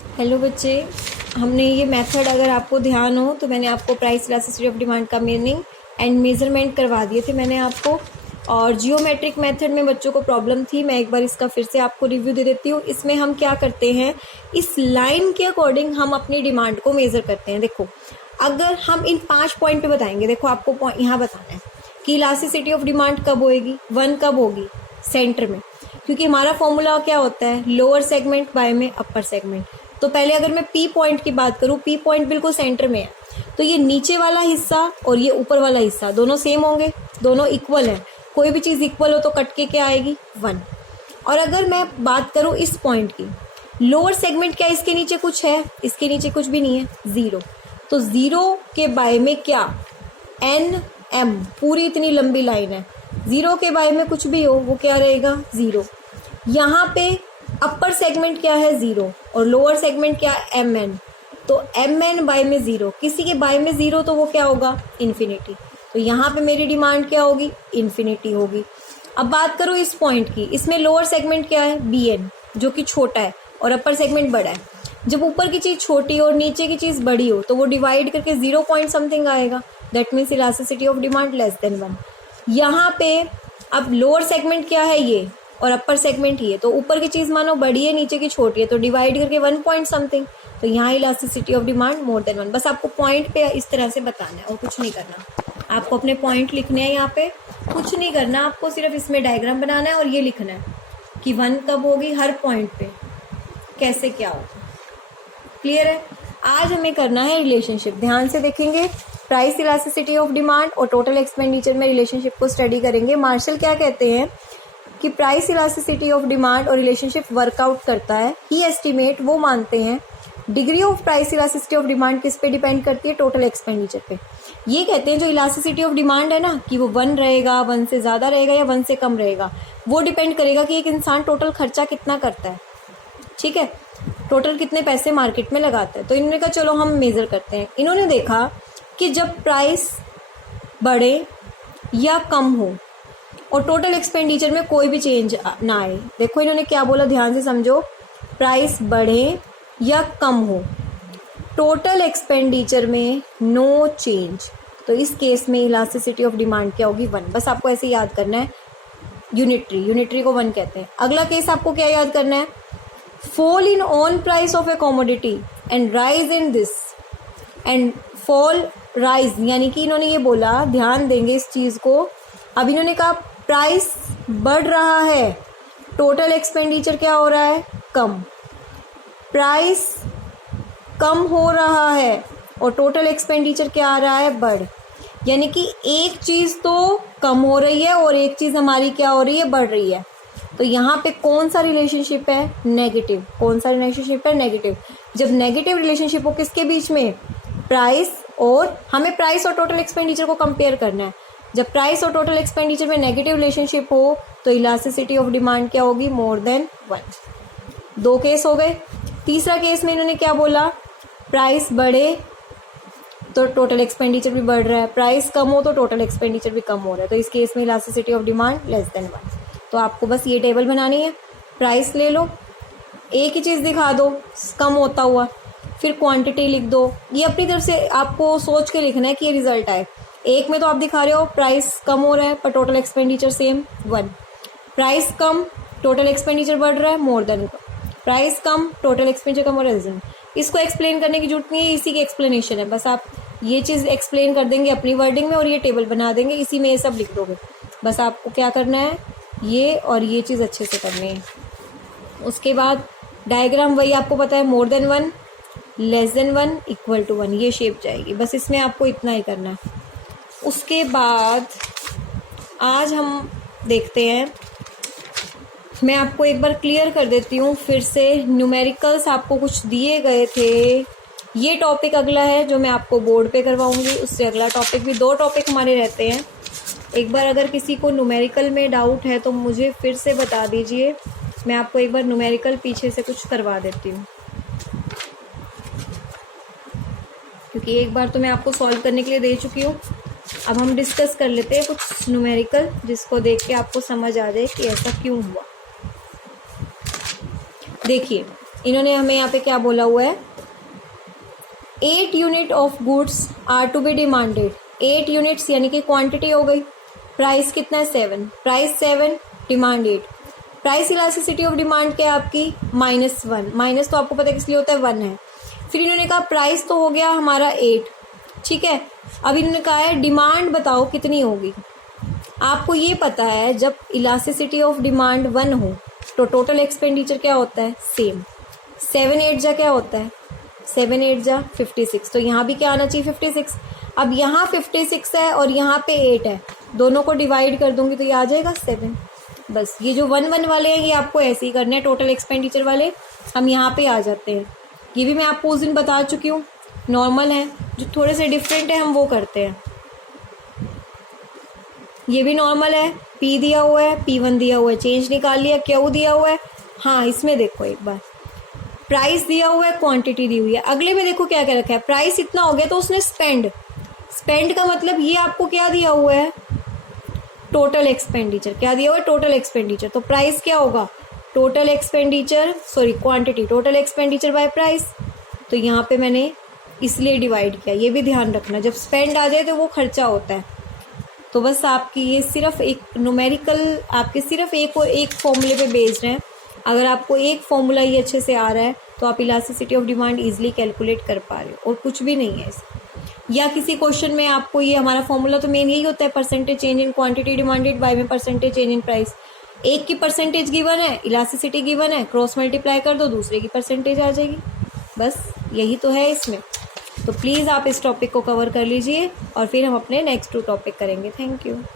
Hello बच्चे, हमने ये मेथड अगर आपको ध्यान हो तो मैंने आपको प्राइस इलास्टिसिटी ऑफ डिमांड का मीनिंग एंड मेजरमेंट करवा दिए थे मैंने आपको। और जियोमेट्रिक मेथड में बच्चों को प्रॉब्लम थी, मैं एक बार इसका फिर से आपको रिव्यू दे देती हूँ। इसमें हम क्या करते हैं, इस लाइन के अकॉर्डिंग हम अपनी डिमांड को मेज़र करते हैं। देखो, अगर हम इन 5 पॉइंट पे बताएंगे, देखो आपको यहाँ बताना है कि इलास्टिसिटी ऑफ डिमांड कब होएगी, 1 कब होगी, सेंटर में, क्योंकि हमारा फॉर्मूला क्या होता है, लोअर सेगमेंट बाय में अपर सेगमेंट। तो पहले अगर मैं पी पॉइंट की बात करूं, पी पॉइंट बिल्कुल सेंटर में है, तो ये नीचे वाला हिस्सा और ये ऊपर वाला हिस्सा दोनों सेम होंगे, दोनों इक्वल है। कोई भी चीज़ इक्वल हो तो कट के क्या आएगी, 1। और अगर मैं बात करूं इस पॉइंट की, लोअर सेगमेंट क्या इसके नीचे कुछ है, इसके नीचे कुछ भी नहीं है, 0। तो 0 के बाय में क्या, एन एम, पूरी इतनी लंबी लाइन है, 0 के बाय में कुछ भी हो वो क्या रहेगा, 0। यहाँ पे अपर सेगमेंट क्या है, 0, और लोअर सेगमेंट क्या है, एम एन। तो एम एन बाय में 0, किसी के बाय में 0 तो वो क्या होगा, इन्फिनिटी। तो यहाँ पे मेरी डिमांड क्या होगी, इन्फिनिटी होगी। अब बात करो इस पॉइंट की, इसमें लोअर सेगमेंट क्या है, बी एन, जो कि छोटा है, और अपर सेगमेंट बड़ा है। जब ऊपर की चीज़ छोटी हो और नीचे की चीज़ बड़ी हो तो वो डिवाइड करके 0 पॉइंट समथिंग आएगा, that means elasticity of demand less than 1। यहाँ पे अब लोअर सेगमेंट क्या है, ये, और अपर सेगमेंट ही है, तो ऊपर की चीज़ मानो बड़ी है, नीचे की छोटी है, तो डिवाइड करके 1 पॉइंट समथिंग, तो यहाँ elasticity of demand more than 1। बस आपको पॉइंट पे इस तरह से बताना है और कुछ नहीं करना। आपको अपने पॉइंट लिखने हैं, यहाँ पे कुछ नहीं करना, आपको सिर्फ इसमें डायग्राम बनाना है और ये लिखना है कि 1 कब होगी, हर पॉइंट पे कैसे क्या होगा। क्लियर है। आज हमें करना है रिलेशनशिप, ध्यान से देखेंगे। प्राइस इलास्टिसिटी ऑफ डिमांड और टोटल एक्सपेंडिचर में रिलेशनशिप को स्टडी करेंगे। मार्शल क्या कहते हैं कि प्राइस इलास्टिसिटी ऑफ डिमांड और रिलेशनशिप वर्कआउट करता है। ही एस्टिमेट, वो मानते हैं, degree of price elasticity of demand किस पे डिपेंड करती है, टोटल एक्सपेंडिचर पे। ये कहते हैं जो इलास्टिसिटी ऑफ डिमांड है ना, कि वो 1 रहेगा, 1 से ज़्यादा रहेगा या 1 से कम रहेगा, वो डिपेंड करेगा कि एक इंसान टोटल खर्चा कितना करता है, ठीक है, टोटल कितने पैसे मार्केट में लगाता है। तो इन्होंने कहा चलो हम मेज़र करते हैं। इन्होंने देखा कि जब प्राइस बढ़े या कम हो और टोटल एक्सपेंडिचर में कोई भी चेंज ना आए, देखो इन्होंने क्या बोला, ध्यान से समझो, प्राइस बढ़े या कम हो, टोटल एक्सपेंडिचर में नो चेंज, तो इस केस में इलास्टिसिटी ऑफ डिमांड क्या होगी, 1। बस आपको ऐसे याद करना है, यूनिटरी को 1 कहते हैं। अगला केस आपको क्या याद करना है, fall in on price of A commodity and rise in this and fall rise, यानी कि इन्होंने ये बोला, ध्यान देंगे इस चीज़ को। अब इन्होंने कहा प्राइस बढ़ रहा है, टोटल एक्सपेंडिचर क्या हो रहा है, कम, प्राइस कम हो रहा है और टोटल एक्सपेंडिचर क्या आ रहा है, बढ़, यानी कि एक चीज़ तो कम हो रही है और एक चीज़ हमारी क्या हो रही है, बढ़ रही है। तो यहाँ पे कौन सा रिलेशनशिप है, नेगेटिव। कौन सा रिलेशनशिप है, नेगेटिव। जब नेगेटिव रिलेशनशिप हो किसके बीच में, प्राइस और, हमें प्राइस और टोटल एक्सपेंडिचर को कंपेयर करना है। जब प्राइस और टोटल एक्सपेंडिचर में नेगेटिव रिलेशनशिप हो तो इलास्टिसिटी ऑफ डिमांड क्या होगी, मोर देन 1। 2 केस हो गए। तीसरा केस में इन्होंने क्या बोला, प्राइस बढ़े तो टोटल एक्सपेंडिचर भी बढ़ रहा है, प्राइस कम हो तो टोटल एक्सपेंडिचर भी कम हो रहा है, तो इस केस में elasticity of demand less than 1। तो आपको बस ये टेबल बनानी है, प्राइस ले लो, एक ही चीज़ दिखा दो कम होता हुआ, फिर क्वांटिटी लिख दो। ये अपनी तरफ से आपको सोच के लिखना है कि ये रिजल्ट आए। एक में तो आप दिखा रहे हो प्राइस कम हो रहा है पर टोटल एक्सपेंडिचर सेम, 1। प्राइस कम, टोटल एक्सपेंडिचर बढ़ रहा है, मोर देन। प्राइस कम, टोटल एक्सपेंडिचर कम हो रहा है। इसको एक्सप्लेन करने की जरूरत नहीं है, इसी की एक्सप्लेनेशन है। बस आप ये चीज़ एक्सप्लेन कर देंगे अपनी वर्डिंग में और ये टेबल बना देंगे, इसी में ये सब लिख दोगे। बस आपको क्या करना है, ये और ये चीज़ अच्छे से करनी है। उसके बाद डायग्राम वही आपको पता है, more than 1, less than 1, equal to 1, ये शेप जाएगी। बस इसमें आपको इतना ही करना है। उसके बाद आज हम देखते हैं, मैं आपको एक बार क्लियर कर देती हूँ फिर से, न्यूमेरिकल्स आपको कुछ दिए गए थे। ये टॉपिक अगला है जो मैं आपको बोर्ड पे करवाऊंगी, उससे अगला टॉपिक भी, 2 टॉपिक हमारे रहते हैं। एक बार अगर किसी को न्यूमेरिकल में डाउट है तो मुझे फिर से बता दीजिए, मैं आपको एक बार न्यूमेरिकल पीछे से कुछ करवा देती हूँ, क्योंकि एक बार तो मैं आपको सॉल्व करने के लिए दे चुकी हूँ। अब हम डिस्कस कर लेते हैं कुछ न्यूमेरिकल, जिसको देख के आपको समझ आ जाए कि ऐसा क्यों हुआ। देखिए, इन्होंने हमें यहाँ पे क्या बोला हुआ है, 8 unit of goods are to be demanded. 8 units यानी कि क्वांटिटी हो गई, प्राइस कितना है 7, price 7, demand 8। Price elasticity of demand क्या है आपकी -1, माइनस तो आपको पता है किस लिए होता है 1 है। फिर इन्होंने कहा प्राइस तो हो गया हमारा 8, ठीक है। अब इन्होंने कहा है डिमांड बताओ कितनी होगी। आपको ये पता है जब इलास्टिसिटी ऑफ डिमांड 1 हो तो टोटल एक्सपेंडिचर क्या होता है सेम। 7 8 जा क्या होता है 7 8 जा 56, तो यहाँ भी क्या आना चाहिए 56। अब यहाँ 56 है और यहाँ पे 8 है, दोनों को डिवाइड कर दूंगी तो ये आ जाएगा 7। बस ये जो 1 1 वाले हैं ये आपको ऐसे ही करने हैं, टोटल एक्सपेंडिचर वाले हम यहाँ पे आ जाते हैं। ये भी मैं आपको उस दिन बता चुकी हूँ, नॉर्मल है, जो थोड़े से डिफरेंट है हम वो करते हैं। ये भी नॉर्मल है, P दिया हुआ है, P1 दिया हुआ है, चेंज निकाल लिया, Q दिया हुआ है। हाँ इसमें देखो एक बार प्राइस दिया हुआ है, क्वांटिटी दी हुई है। अगले में देखो क्या क्या रखा है, प्राइस इतना हो गया तो उसने स्पेंड का मतलब ये आपको क्या दिया हुआ है टोटल एक्सपेंडिचर, क्या दिया हुआ है टोटल एक्सपेंडिचर। तो प्राइस क्या होगा total expenditure, sorry quantity, total expenditure bye price. तो यहाँ पे मैंने इसलिए डिवाइड किया, ये भी ध्यान रखना जब स्पेंड आ जाए तो वो खर्चा होता है। तो बस आपकी ये सिर्फ एक न्यूमेरिकल आपके सिर्फ एक और एक फॉर्मूले पे बेस्ड है। अगर आपको एक फॉर्मूला ये अच्छे से आ रहा है तो आप elasticity of demand easily calculate कर पा रहे हो और कुछ भी नहीं है इसमें। या किसी क्वेश्चन में आपको ये हमारा फॉर्मूला तो मेन यही होता है, percentage change in quantity demanded by में परसेंटेज चेंज इन प्राइस। एक की परसेंटेज गिवन है, इलास्टिसिटी गिवन है, क्रॉस मल्टीप्लाई कर दो दूसरे की परसेंटेज आ जाएगी। बस यही तो है इसमें। तो प्लीज़ आप इस टॉपिक को कवर कर लीजिए और फिर हम अपने नेक्स्ट 2 टॉपिक करेंगे। Thank you.